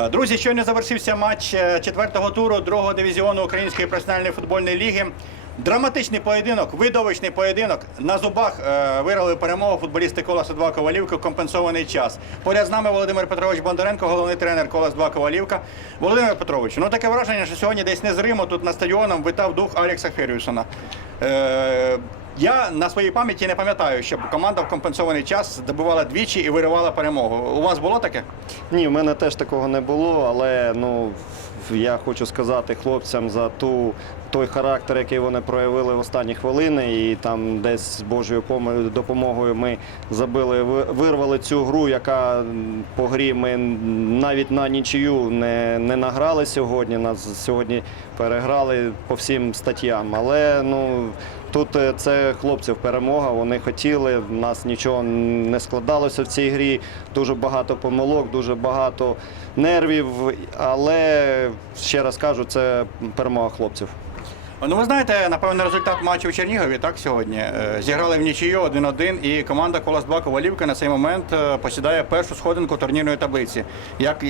Е, Друзі, щойно завершився матч е, четвертого туру другого дивізіону Української професіональної футбольної ліги. Драматичний поєдинок, видовищний поєдинок. На зубах е, вирвали перемогу футболісти Колоса 2 Ковалівка. Компенсований час. Поряд з нами Володимир Петрович Бондаренко, головний тренер Колос 2 Ковалівка. Володимир Петрович, ну таке враження, що сьогодні десь незримо тут на стадіоном витав дух Алекса Ферюсона. Я на своїй пам'яті не пам'ятаю, щоб команда в компенсований час здобувала двічі і виривала перемогу. У вас було таке? Ні, в мене теж такого не було, але ну я хочу сказати хлопцям за ту той характер, який вони проявили в останні хвилини, і там десь з Божою помо- допомогою ми забили, вирвали цю гру, яка по грі ми навіть на нічию не, не награли сьогодні. Нас сьогодні переграли по всім статтям. Але ну Тут е, це хлопців перемога. Вони хотіли. В нас нічого не складалося в цій грі. Дуже багато помилок, дуже багато нервів. Але ще раз кажу, це перемога хлопців. Ну, ви знаєте, напевно, результат матчу в Чернігові так сьогодні. Е, Зіграли в нічию 1-1, і команда Колос 2 Ковалівка на цей момент е, посідає першу сходинку турнірної таблиці. Як,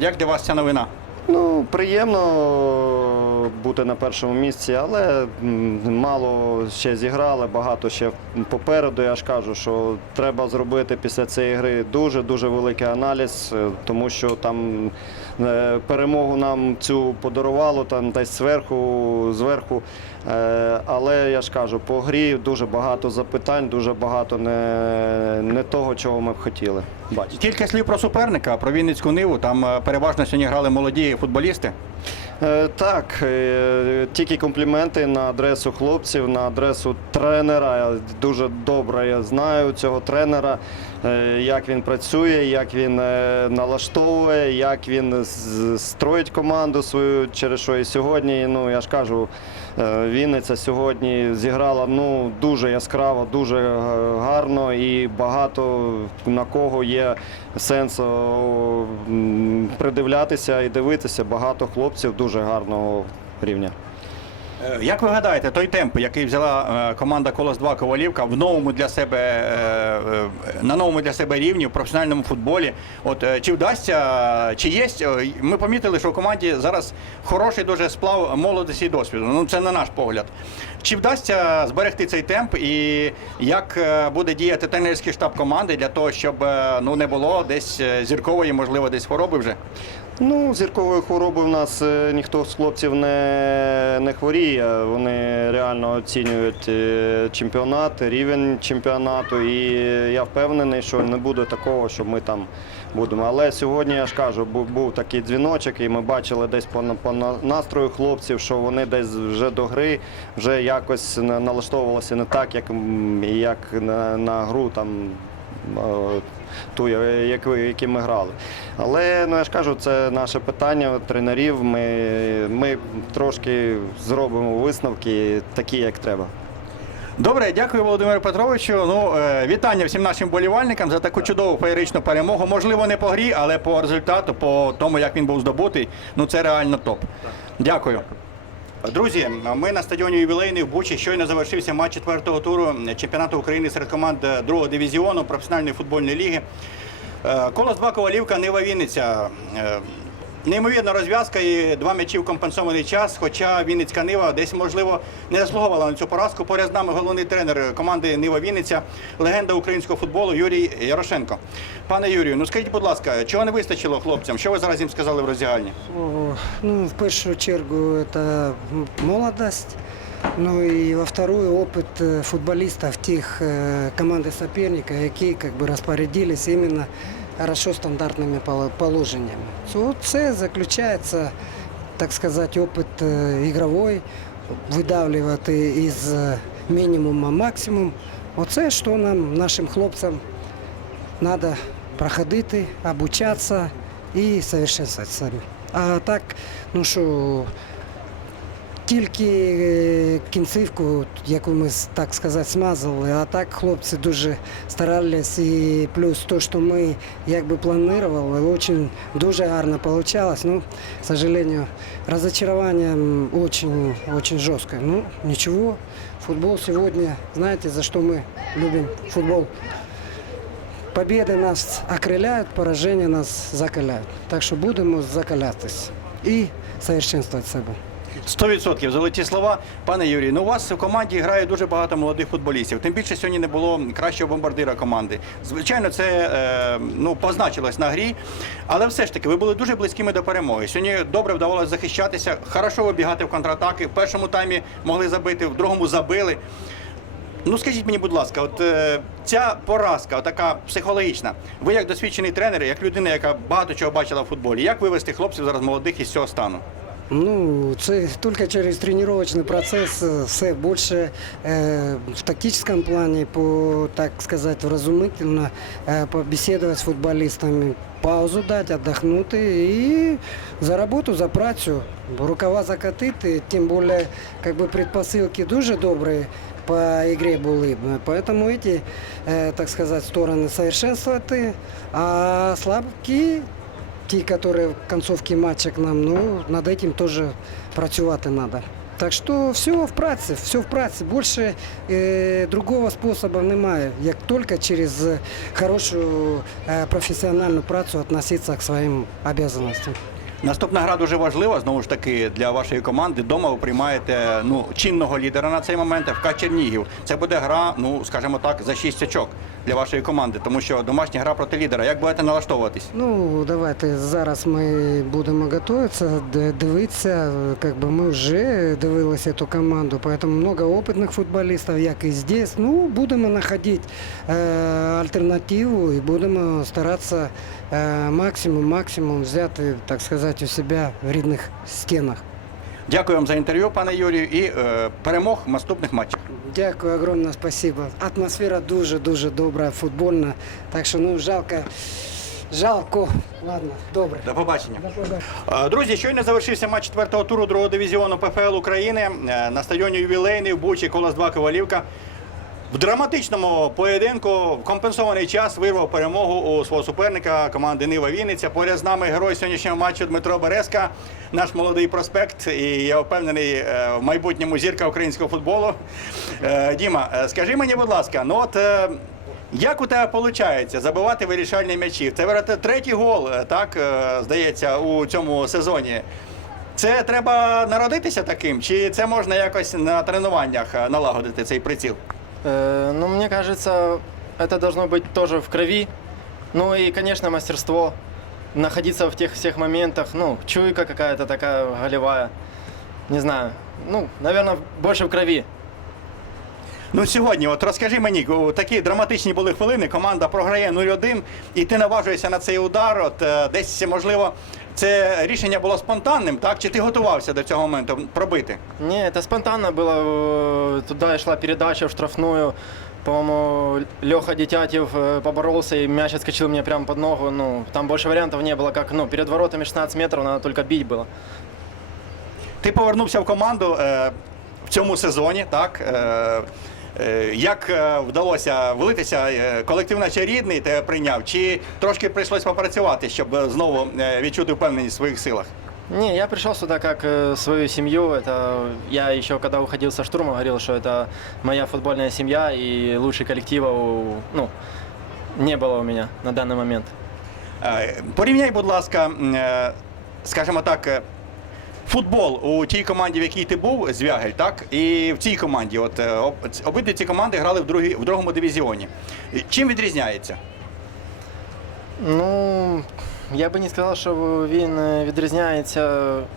як для вас ця новина? Ну, приємно бути на першому місці, але мало ще зіграли, багато ще попереду. Я ж кажу, що треба зробити після цієї гри дуже-дуже великий аналіз, е, тому що там е, перемогу нам цю подарувало там десь зверху, зверху. Е, Але я ж кажу, по грі дуже багато запитань, дуже багато не, не того, чого ми б хотіли бачити. Кілька слів про суперника, про Вінницьку Ниву. Там переважно сьогодні грали молоді футболісти. Е, Так, е, тільки компліменти на адресу хлопців, на адресу тренера. Я дуже добре я знаю цього тренера, як він працює, як він е, налаштовує, як він строїть команду свою, через що і сьогодні. Ну я ж кажу, е, Вінниця сьогодні зіграла ну дуже яскраво, дуже е, гарно і багато на кого є сенс придивлятися і дивитися. Багато хлопців дуже гарного рівня. Е, Як ви гадаєте, той темп, який взяла е, команда Колос 2 Ковалівка в новому для себе е, на новому для себе рівні в професіональному футболі, от чи вдасться, чи є? Ми помітили, що в команді зараз хороший дуже сплав молодості і досвіду. Ну це на наш погляд. Чи вдасться зберегти цей темп і як буде діяти тренерський штаб команди для того, щоб ну не було десь зіркової, можливо, десь хвороби вже? Ну, зіркової хвороби в нас е, ніхто з хлопців не, не хворіє. Вони реально оцінюють е, чемпіонат, рівень чемпіонату. І я впевнений, що не буде такого, що ми там будемо. Але сьогодні я ж кажу, був, був такий дзвіночок, і ми бачили десь по, по настрою хлопців, що вони десь вже до гри вже якось налаштовувалися не так, як, як на, на гру там. Ту, я- яку- ми грали. Але ну я ж кажу, це наше питання тренерів. Ми, ми трошки зробимо висновки такі, як треба. Добре, дякую Володимиру Петровичу. Ну, е, вітання всім нашим болівальникам за таку чудову феєричну перемогу. Можливо, не по грі, але по результату, по тому, як він був здобутий, ну це реально топ. Дякую. Друзі, ми на стадіоні ювілейний в Бучі щойно завершився матч четвертого туру чемпіонату України серед команд е, другого дивізіону професіональної футбольної ліги. Е, Колос 2 Ковалівка, Нива Вінниця. Е, Неймовірна розв'язка і два м'ячі в компенсований час. Хоча Вінницька Нива десь, можливо, не заслуговувала на цю поразку. Поряд з нами головний тренер команди Нива Вінниця, легенда українського футболу Юрій Ярошенко. Пане Юрію, ну скажіть, будь ласка, чого не вистачило хлопцям? Що ви зараз їм сказали в роздягальні? О, Ну, в першу чергу это м, молодость, ну и во вторую опыт э, футболистов тех э, команды соперника, які как бы распорядились именно хорошо стандартными поло- положеннями. Вот це заключається, так сказать, опыт э, ігровой, видавлювати із е, мінімуму максимум. Оце, що нам, нашим хлопцям, треба проходити, обучатися і совершенствувати самі. А так, ну що, тільки е, кінцівку, яку ми так сказати, смазали, а так хлопці дуже старались і плюс то, що ми якби планували, очень дуже гарно получалось. Ну, к сожалению, разочарование м, очень, очень жесткое. Ну, ничего, футбол сегодня, знаете, за что мы любим футбол? победы нас окрыляют, поражения нас закаляют. Так что будем закалятись и совершенствовать себя. 100% золоті слова. Пане Юрій, ну у вас в команді грає дуже багато молодих футболістів. Тим більше сьогодні не було кращого бомбардира команди. Звичайно, це е, ну, позначилось на грі, але все ж таки ви були дуже близькими до перемоги. Сьогодні добре вдавалося захищатися, хорошо вибігати в контратаки. В першому таймі могли забити, в другому забили. Ну скажіть мені, будь ласка, от е, ця поразка, така психологічна. Ви як досвідчений тренер, як людина, яка багато чого бачила в футболі, як вивести хлопців зараз молодих із цього стану? Ну, це тільки через тренувальний процес е, все більше е, в тактичному плані, по, так сказати, вразумительно е, побесідувати з футболістами, паузу дати, віддохнути і за роботу, за працю, рукава закатити, тим більше, как бы, предпосилки дуже добрі по игре були. Поэтому эти, э, так сказать, стороны совершенствовать, а слабкі ті, які в концовці матча к нам, ну, над этим тоже працювати треба. Так що все в праці, все в праці. Більше е, другого способу немає, як тільки через хорошу е, професіональну працю відноситися к своїм обов'язкам. Наступна гра дуже важлива знову ж таки для вашої команди. Дома ви приймаєте ну чинного лідера на цей момент ФК Чернігів. Це буде гра, ну скажімо так, за шість очок для вашої команди, тому що домашня гра проти лідера. Як будете налаштовуватись? Ну, давайте зараз ми будемо готуватися, д- дивитися. Как би ми вже дивилися цю команду, поэтому много опытных футболістів, як і здесь. Ну, будемо знаходити е, альтернативу і будемо старатися е, максимум, максимум взяти, так сказати, у себе в рідних стінах. Дякую вам за інтерв'ю, пане Юрію, і е, перемог в наступних матчах. Дякую, огромне спасибо. Атмосфера дуже-дуже добра, футбольна. Так що ну жалко, жалко. Ладно, добре. До побачення. До побачення. Е, Друзі, щойно завершився матч четвертого туру другого дивізіону ПФЛ України е, на стадіоні ювілейний в Бучі Колос 2 Ковалівка. В драматичному поєдинку в компенсований час вирвав перемогу у свого суперника команди Нива Вінниця. Поряд з нами герой сьогоднішнього матчу Дмитро Березка, наш молодий проспект. І я впевнений е, в майбутньому зірка українського футболу. Е, Діма, е, скажи мені, будь ласка, ну от. Як у тебе виходить забивати вирішальні м'ячі? Це третій гол, так здається, у цьому сезоні. Це треба народитися таким, чи це можна якось на тренуваннях налагодити цей приціл? Э, Ну, мне кажется, это должно быть тоже в крови. Ну и, конечно, мастерство. Находиться в тех всех моментах. Ну, чуйка какая-то такая голевая. Не знаю. Ну, наверное, больше в крови. Ну сьогодні, от розкажи мені, у такі драматичні були хвилини. Команда програє 0-1, і ти наважуєшся на цей удар. От е, десь можливо, це рішення було спонтанним, так? Чи ти готувався до цього моменту пробити? Не, это спонтанно было. Э, Туда шла передача в штрафную. По-моему, Леха Детятьев э, поборолся, и мяч отскочил мне прямо под ногу. Ну, там больше вариантов не было, как, ну, перед воротами 16 метров, надо только бить было. Ти повернувся в команду е, в цьому сезоні, так? Е, е, як е, вдалося влитися? Е, Колектив наче рідний тебе прийняв, чи трошки прийшлось попрацювати, щоб е, знову е, відчути впевненість в своїх силах? Не, я пришел сюда как э, свою семью. Это я еще когда уходил со штурма говорил, что это моя футбольная семья и лучше коллектива у- ну, не было у меня на данный момент. Е, Порівняй, будь ласка, м, е, скажімо так, е, футбол у тій команді, в якій ти був, Звягель, так, і в цій команді. От е, об- ц- обидві ці команди грали в, другій, в другому дивізіоні. І Чим відрізняється? Ну, я бы не сказал, що він е, відрізняється.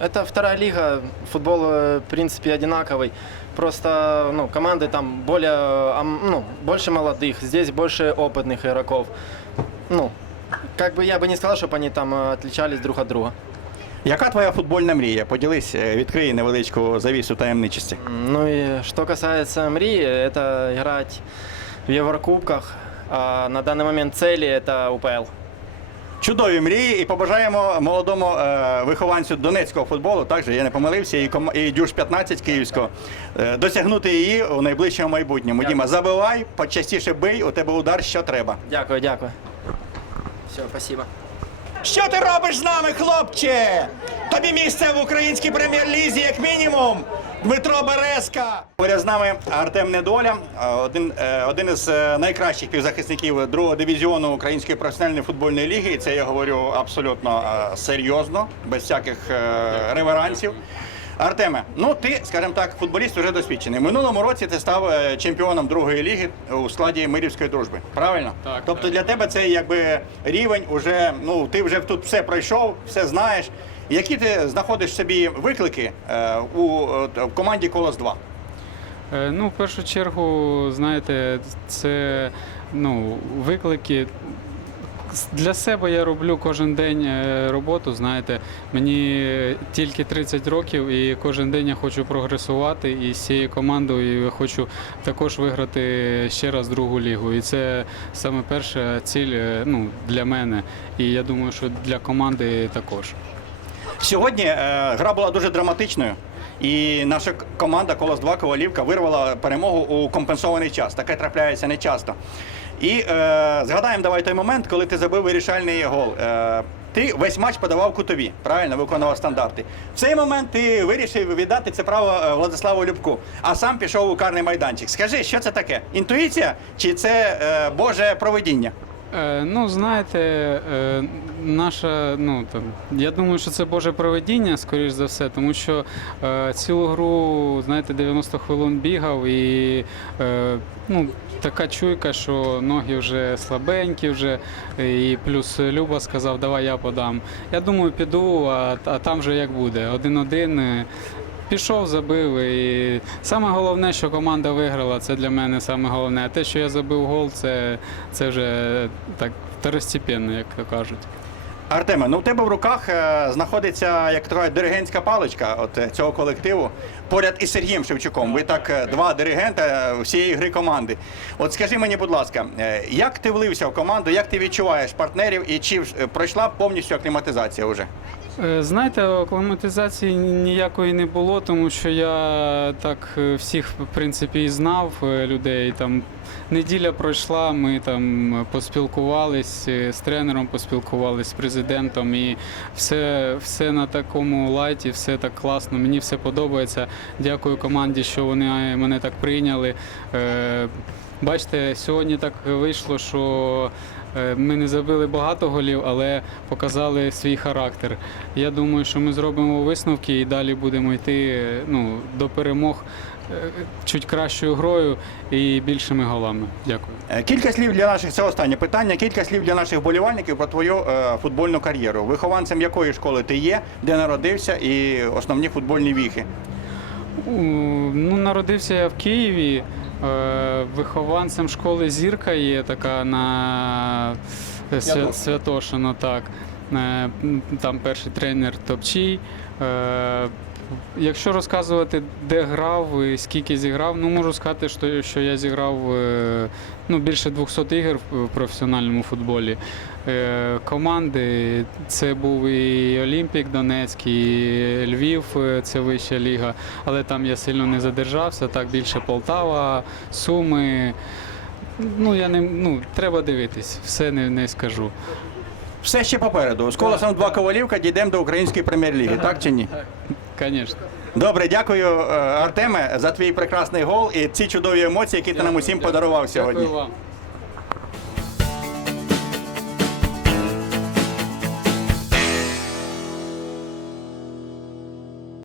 Это вторая лига, футбол, э, в принципе, одинаковый. Просто ну, команды там более, ам- ну, больше молодых, здесь больше опытных игроков. Ну, как бы я бы не сказал, чтобы они там э, отличались друг от друга. Яка твоя футбольна мрія? Поділись, е, відкрий невеличку завісу таємничості. Ну и что касается Мри, это играть в Еврокубках. А на данный момент цели это УПЛ. Чудові мрії і побажаємо молодому е, вихованцю донецького футболу, також я не помилився, і, кома- і Дюш 15 київського, е, досягнути її у найближчому майбутньому. Дякую. Діма, забивай, почастіше бий, у тебе удар, що треба. Дякую, дякую. Все, спасибо. Що ти робиш з нами, хлопче? Тобі місце в українській прем'єр-лізі, як мінімум. Дмитро Березка! Поряд з нами Артем Недоля, е, один, е, один із е, найкращих півзахисників другого дивізіону Української професіональної футбольної ліги. І це я говорю абсолютно серйозно, без всяких реверансів. Артеме, ну ти, скажімо так, футболіст вже досвідчений. Минулому році ти став е, чемпіоном другої ліги у складі Мирівської дружби. Правильно? Так, Тобто так. для тебе це якби рівень уже, ну ти вже тут все пройшов, все знаєш. Які ти знаходиш собі виклики е, у в команді Колос 2? Е, Ну, в першу чергу, знаєте, це ну, виклики. Для себе я роблю кожен день е, роботу. Знаєте, мені тільки 30 років, і кожен день я хочу прогресувати. І з цією командою я хочу також виграти ще раз другу лігу. І це саме перша ціль е, ну, для мене. І я думаю, що для команди також. Сьогодні е, гра була дуже драматичною, і наша команда Колос 2 Ковалівка вирвала перемогу у компенсований час. Таке трапляється не часто. І е, згадаємо давай той момент, коли ти забив вирішальний гол. Е, ти весь матч подавав кутові, правильно виконував стандарти. В цей момент ти вирішив віддати це право е, Владиславу Любку, а сам пішов у карний майданчик. Скажи, що це таке? Інтуїція чи це е, Боже провидіння? Е, ну, знаєте, е, наша, ну там, я думаю, що це Боже проведіння, скоріш за все, тому що е, цілу гру, знаєте, 90 хвилин бігав і е, ну, така чуйка, що ноги вже слабенькі, вже, і плюс Люба сказав, давай я подам. Я думаю, піду, а, а там вже як буде. Один-один. Пішов, забив. І саме головне, що команда виграла, це для мене саме головне. А те, що я забив гол, це, це вже так второстепенно, як кажуть. Артеме, ну в тебе в руках е, знаходиться як така диригентська паличка от е, цього колективу поряд із Сергієм Шевчуком. Ви так е, два диригента е, всієї гри команди. От скажи мені, будь ласка, е, як ти влився в команду, як ти відчуваєш партнерів і чи е, пройшла повністю акліматизація вже? Е, Знаєте, акламатизації ніякої не було, тому що я так е, всіх в принципі і знав е, людей. Там неділя пройшла, ми там поспілкувались з тренером, поспілкувались з президентом, і все, все на такому лайті, все так класно. Мені все подобається. Дякую команді, що вони мене так прийняли. Бачите, сьогодні так вийшло, що е, ми не забили багато голів, але показали свій характер. Я думаю, що ми зробимо висновки і далі будемо йти е, ну, до перемог е, чуть кращою грою і більшими голами. Дякую. Кілька слів для наших це останнє питання. Кілька слів для наших болівальників про твою е, футбольну кар'єру. Вихованцем якої школи ти є, де народився, і основні футбольні віхи. Ну, народився я в Києві. Е, Вихованцем школи Зірка є така на Свя- Святошино. Святошино, так. Е, Там перший тренер Топчій. Е, Якщо розказувати, де грав і скільки зіграв, ну можу сказати, що, я зіграв е, ну, більше 200 ігор в професіональному футболі. Е, Команди це був і Олімпік Донецьк, і Львів, е, це вища ліга, але там я сильно не задержався, так більше Полтава, Суми. Ну, я не ну, треба дивитись, все не, не скажу. Все ще попереду. З колосом два ковалівка дійдемо до української прем'єр-ліги, так чи ні? Звісно. Добре, дякую, е, Артеме, за твій прекрасний гол і ці чудові емоції, які ти нам усім подарував сьогодні. Дякую вам.